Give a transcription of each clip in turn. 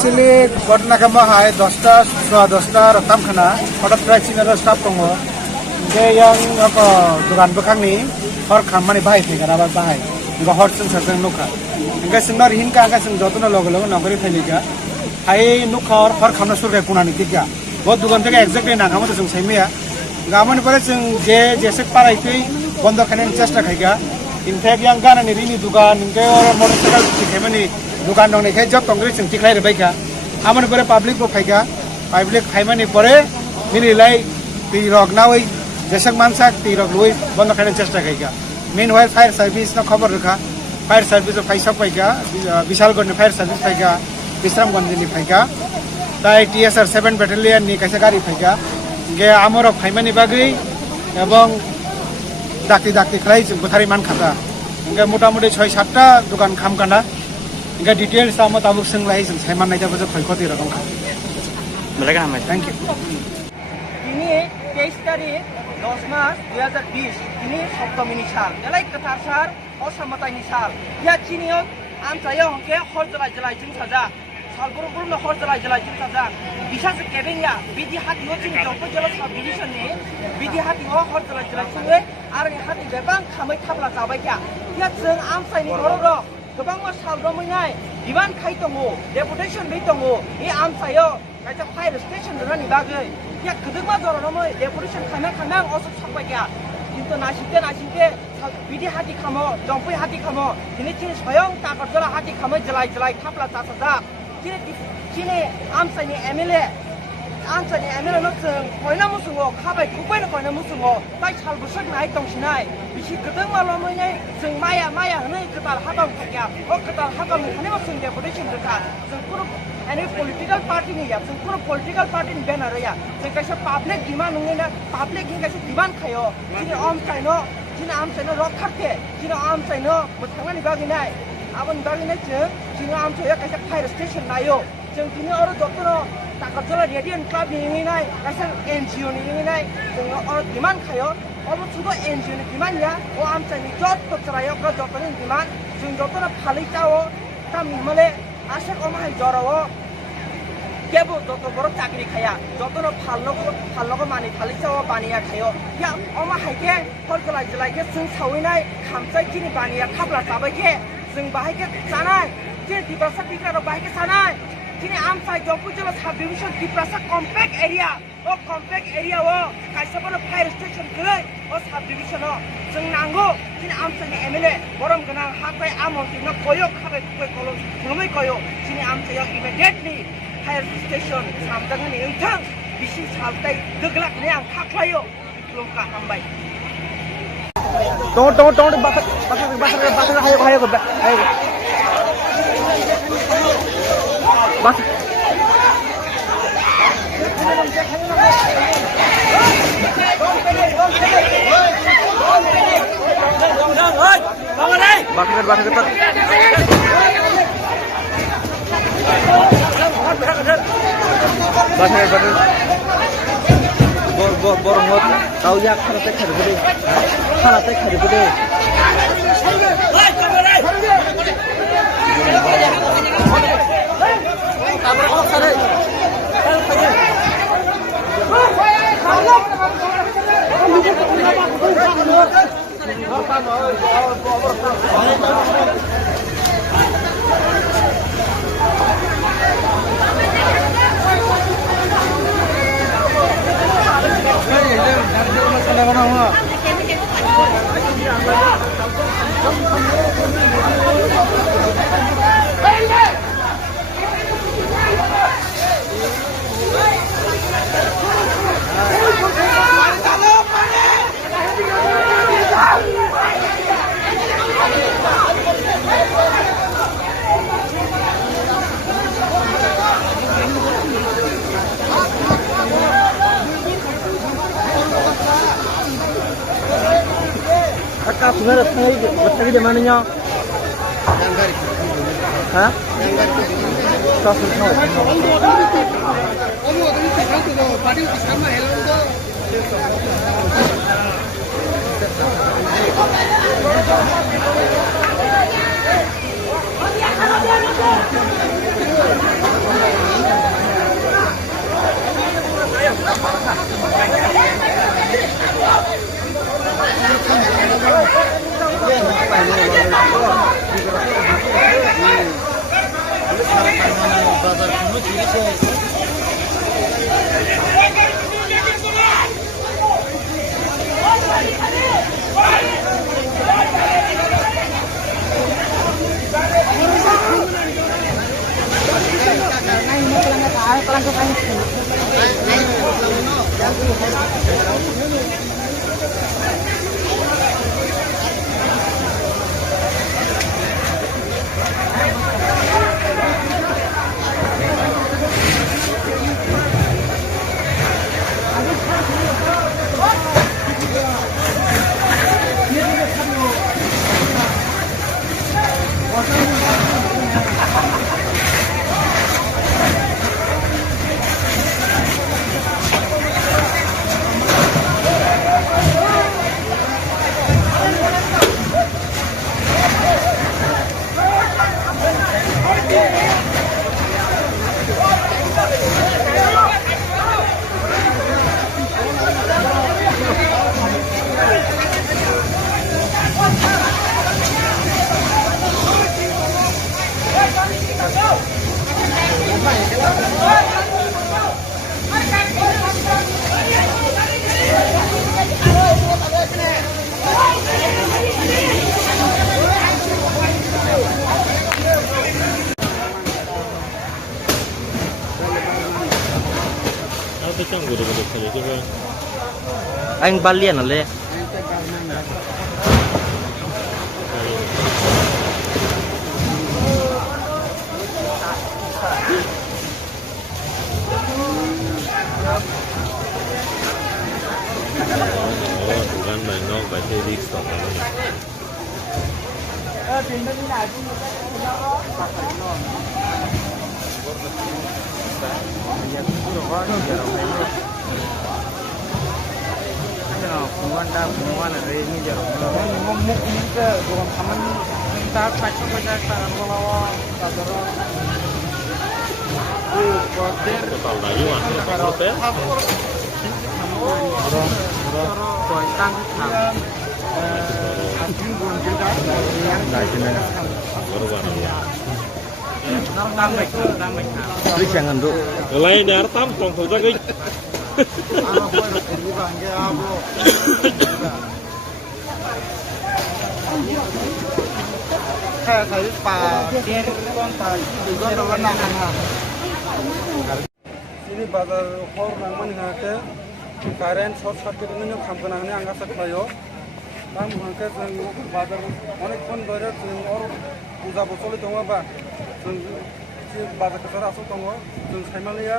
Actually घटना माहाय 10टा 10टा रताम खाना हठाৎ प्राय चिनार स्टाफ दङ बे yang दुकान बखांनि हर खामानि बाहाय फैगोन आबाद बाहाय इनका हर संसारजों नुखा इनका सिंगार हिनका आंका सिं जतन लगे लगे नौकरी फैलिका हाय नुखा हर खामना सुरगाय कुनानि किका बहुत दुकान থেকে एक्जेक्टली नागामो जों सैमिया गामोन परे जों जेसे पारायखै बन्द खालामनो चेष्टा खायगा इनफैक्ट yang गानानि रिनि दुकान इनके और मोटरसाइकेल दिखायमानि दुकान दंनायखाय जब कंग्रेस जों थिखलाय रबायका आमोन परे पब्लिक बो फायगा पब्लिक फायमानि परे मिनिलाय दै रगनावै जेसेक मानसा दै रगलुय बन्द खालामनो चेष्टा खायगा meanwhile फायर सर्विस ना खबर रखा फायर सर्विस पैसा फायगा विशालगढ़नि फायर सर्विस फायगा विश्रामगंजनि फायगा ताई TSR 7 बैटालियन नि कैसे गाड़ी फायगा गे आमर फायमानि बागै एवं दाखि दाखि खालाय जों बोथारि मान खाता इनका मोटामुटी 6-7टा दुकान खाम काना इनका डिटेल्स आम ताबुक सोंलाय जों सायमान नायदाबो जों खयखति रकम खा मोलागा हामबाय thank you ini 23 tarik 10 Maret 2020 ini Sabtu sal jalai ketar sar osamatai ni sal ya ciniot am saya hongke hor jalai jing saja sal buru hor jalai jing saja bisa sekebeng ya bidi hati ho cini jopo jala subdivision ni bidi hati ho hor jalai sungai ar hati bebang khamai tabla jabai kya ya jeng am sai ni ro गोबां मा सालदोंमोननाय दिवान खाय दङ deputation बे दङ ए आम सायो कायजा fire station रनि बागै या गदमा जरनमै डेपुटेशन खाना असब साबाय गया किन्तु नासिते बिदि हाति खामो जंपै हाति खामो दिनै थिन स्वयं ताकरजला हाति खामै जलाय थापला चासा दिनै आम सायनि MLA आंसानि MLA न जों कयना मुसुङो खाबाय खुबायनो कयना मुसुङो ताय साल बोसोर नाय दंसिनाय बिसि गदों मालमैनाय जों माया होनै गोदाल हाबां फायगा ओ गोदाल हाबां खाने मुसुं डेपुटेशन रखा जों पुरो एनी पॉलिटिकल पार्टी नि या जों पुरो पॉलिटिकल पार्टी नि बैनर या जों कैसे पब्लिक डिमांड नङैना पब्लिक नि कैसे डिमांड खायो दिनै आम साइनो रखारते दिनै आम साइनो मोथांनानि बागिनाय आबन बागिनाय जों आम साइया कैसे फायर स्टेशन नायो जों दिनै आरो डक्टर ताकरजला रेडियन क्लब निनाय कैसे NGO निनाय जों और डिमांड खायो और सुदो NGO नि डिमांड या ओ आम साइनि जत पचरायो ग जतनि डिमांड जों जतरा फालै जाओ तामि मले आशा अमाय जराओ केबो जत बर चाकरी खाया जतनो फालनको मानि फालै जाओ बानिया खायो या अमा हायके फलजला जलायके जों सावैनाय खामसाय खिनि बानिया थाबला जाबायके जों बाहायके जानाय जे दिबासा बिग्रारो बाहायके जानाय Kini amsai jopu jala subdivision di prasa compact area wo kaisa bana fire station krai o subdivision o jeng nanggo kini amsai ni MLA borom ganang hatai amon tina koyo khabai kubai kolom ngomai koyo kini amsai yo immediately fire station samjang ni engthang bisi saltai deglak ni ang khaklayo longka hambai tong basar hayo Bas. Borong tahu ya kalau tak khari Kakak sebenarnya lagi di mananya? Hah? Stop. Anh Balian ale. Bukan main berarti di stop. Total lagi Lain dari tampung saja guys. Saya pakai kontak juga dengan nama. Sini bazar hor namun hake current short circuit ini kampunannya angkat sekali. Tam hake bazar অনেক phone ধরে or পূজা বছর দङ बा जों bazar kasar asal दङ जों साइमालिया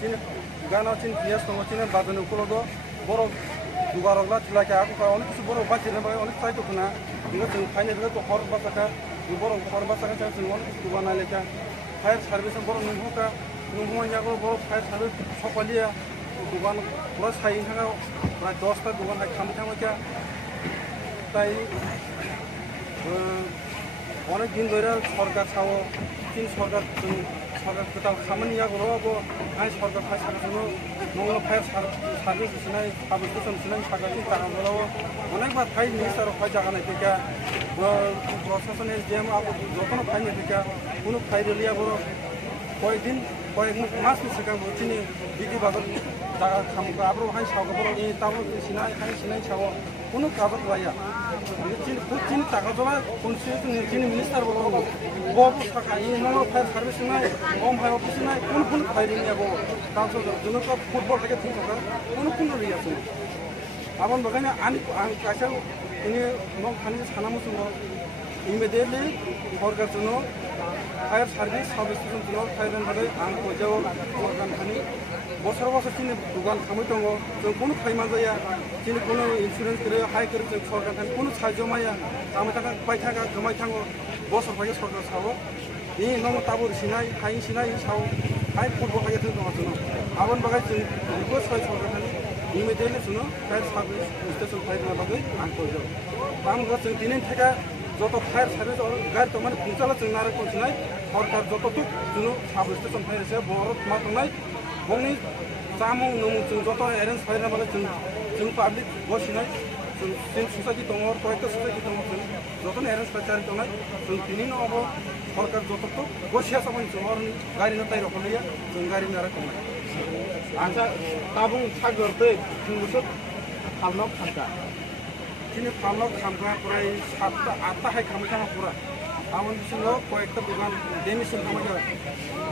sini गानाव sini पियास दङ sini bazar ukolodo borok dubarogla tilaka aku অনেক কিছু borok বাজিরে বাই অনেক চাইতো না কিন্তু जों ফাইনাল তো হর বাসাকা borok hor বাসাকা जों অনেক কিছু বানাইলেকা ফায়ার সার্ভিস borok নুহুকা নুহুয়াগো borok ফায়ার সার্ভিস সকলিয়া दुकान पूरा साई थाङा प्राय 10টা दुकान खामथामका তাই অনেক দিন ধরে সরকার ছাও তিন সরকার কোথাও খামানি যাবো আই সরকার ফায়ার সার্ভিস নঙ্গল ফায়ার সার্ভিস দিছিনাই পাবলিক স্টেশন দিছিনাই সার্ভিস টাকা বলাও অনেকবার ফাই মিনিস্টার ফাই জায়গা নাই টিকা প্রশাসন এসডিএম যখন ফাই নাই টিকা কোনো ফাই রেলিয়া বড় কয়েকদিন কয়েক মাসनि सिगां চিনি বিডি বাজার জায়গা খামকা আব্রো হাই সাগো বড় এই তাবো সিনাই হাই সিনাই সাগো কোনো কাগজ লাইয়া চিন টাকা জমা কোনসে চিনি মিনিস্টার বড় বব টাকা এই নঙ্গ ফায়ার সার্ভিস নাই হোম ফায়ার অফিস নাই কোন ফায়ারিং যাবো তারপর জন্য ফুটবল থেকে ঠিক থাকা কোন রিয়াছে আবার বাগানে আনি কাছে ইনি নং খানি সানামো জন্য ইমিডিয়েটলি সরকার জন্য ফায়ার সার্ভিস সাব স্টেশন জন্য ফায়ার ভাবে आं কইজাও সরকার খানি বছর বছর চিনি দোকান খামাই দङ जों কোনো ফাইমা जाया চিনি কোনো ইন্স্যুরেন্স করে হাই করে जों সরকার খানি কোনো সাহায্য মায়া আমি টাকা পাই থাকা গমাই থাङो বছর ফাগে সরকার সাবো এই নং তাবুর সিনাই হাই সিনাই সাও হাই ফুটবल ফাগে दङ जों আবন বাগাই जों बेखौ সরকার খানি ইমিডিয়েটলি जों ফায়ার সার্ভিস স্টেশন ফায়ার ভাবে आं কইজাও आं जों दिनै थाका যত ফায়ার সার্ভিস গাড়ি তো মানে পৌঁছালা जों नारे कोनसिनाय সরকার যতটুক जों সাব স্টেশন ফায়ার এসে বড় মাতনাय বংনি জামুं नमु जों যত एरेन्ज फायार माने जों पाब्लिक बसिनाय जों सोसाइटी दङ कयेकटा सोसाइटी दङ जों যত एरेन्ज फायार दङनाय जों दिनै नबो সরকার যতটুক বসিয়া सामान जों गाड़ी न ताइर खलिया जों गाड़ी नारे कोननाय आंसा ताबुं सागर दै जोंसो खालनाव थांगा তিনি পালক খামকা প্রায় 7টা 8টা হাই খামকা পুরা আমন সিংহ কয়েকটা দোকান ডেমিশন খামকা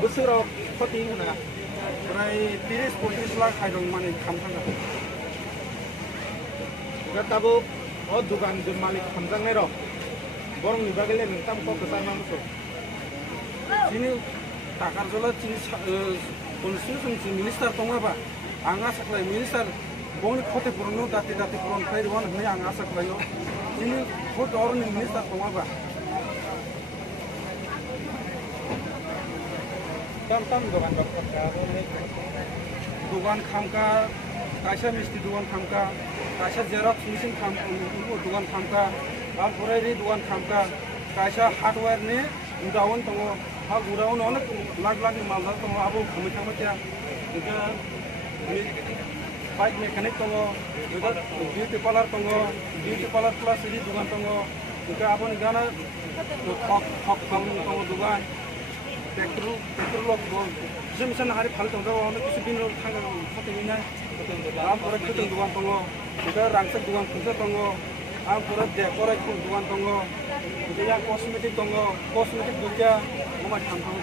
বছরাव ক্ষতি না প্রায় 30-35 লাখ হাই দং মানে খামকা গাতাবো ও দোকান যে মালিক খামজাংনাই র বরং নিবাগেলে নতাম ককসাই মামসো তিনি টাকার জলা তিনি কনস্টিটিউশন মিনিস্টার দङबा आं आसा खालामो मिनिस्टार बंनि खते पुरनो दाति पुरन फाइ रन होननाय आं आसा खालामो दिनै भट अरनि मिनिस्टार दङबा tam दुकान खामका कायसा मिस्टी दुकान खामका कायसा जेरक्स मेसिन दुकान खामका आर फरायरि दुकान खामका कायसा हार्डवेयरनि गुडाउन दङ हा गुडाउन अनेक लाख लाखनि मालदार दङ आबो खामै खामैया बेखौ बाइक मेकानिक दङ बेखौ बिउटी पार्लार प्लास इदि दुकान दङ बेखौ आबोनि गाना हक दङ दुकान पेट्रोल दङ जोंसन हारि फाल दङ अनेक কিছু दिन थांगा खाथिनाय आमफोरा खोथों दुकान दङ बेखौ रांसे दुकान खुंसे दङ आमफोरा डेकोरेट दुकान दङ बेखौ कस्मेटिक दङ कस्मेटिक दुनिया मा खामखां